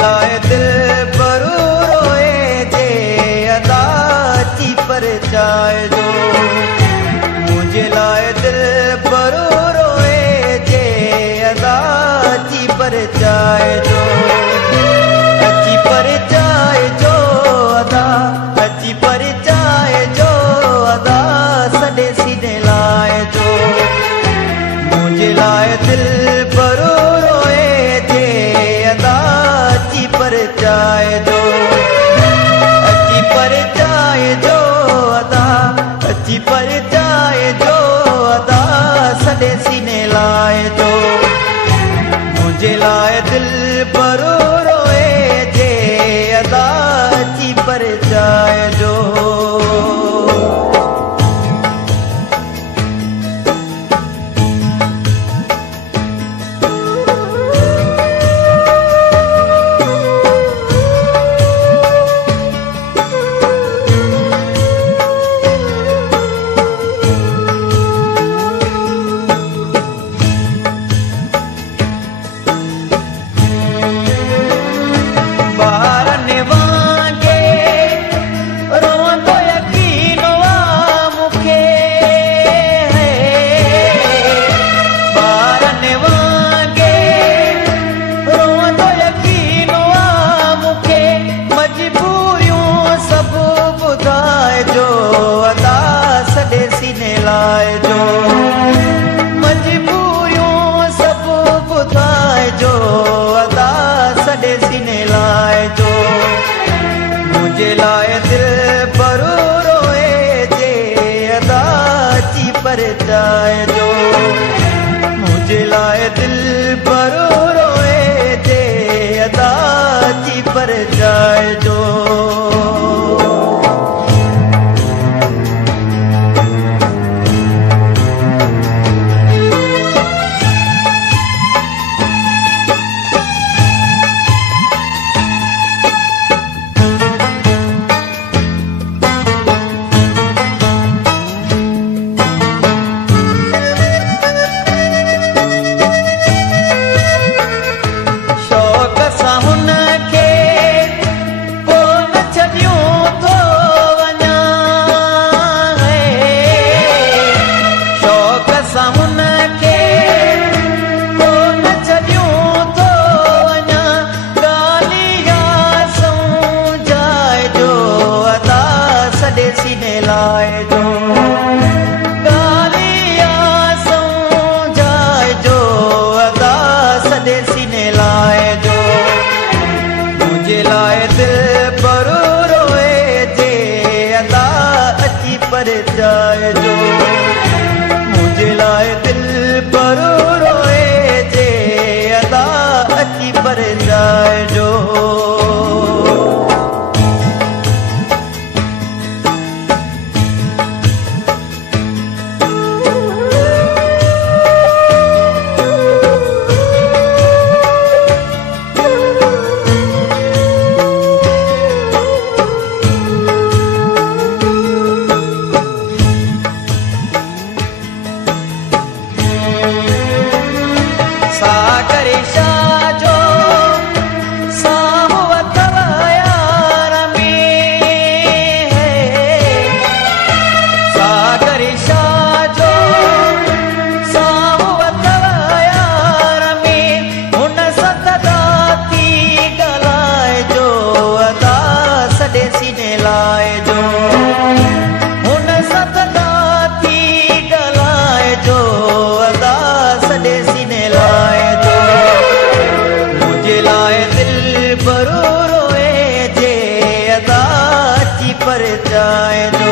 लाए दिल बरू रोए जे अदा अची परचाए जो मुझे लाए दिल बरू रोए जे अदा अची परचाए जो अची परचाए जो अदा अची परचाए जो अदा सॾे सीने लाए जो मुझे लाए दिल बरू रोए जे अदा अची परचाए जो अची परचाए जो अदा अची परचाए जो अदा सॾे सीने लाए जो मुझे लाए दिल बरू रोए जे अदा अची परचाए जो मुझे लाए दिल बरू रोए जे अदा अची परचाए जो मुझे लाए दिल बरू रोए जे अदा अची परचाए जो सीने लाए जो गालिया समझाए जो अदा सॾे सीने लाए जो मुझे लाए दिल बरू रोए जे अदा अची परचाए जो मुझे लाए दिल बरू रोए जे अदा अची परचाए जो सागर शाह जो साहु अथव यार में सागर शाह जो साहु अथव यार में हुन सदा थी ॻाल्हाए जो अदा सॾे सीने लाए जो हुन सदा थी ॻाल्हाए जो अदा सॾे सीने लाए बरू रोए जे अदा अची परचाए जो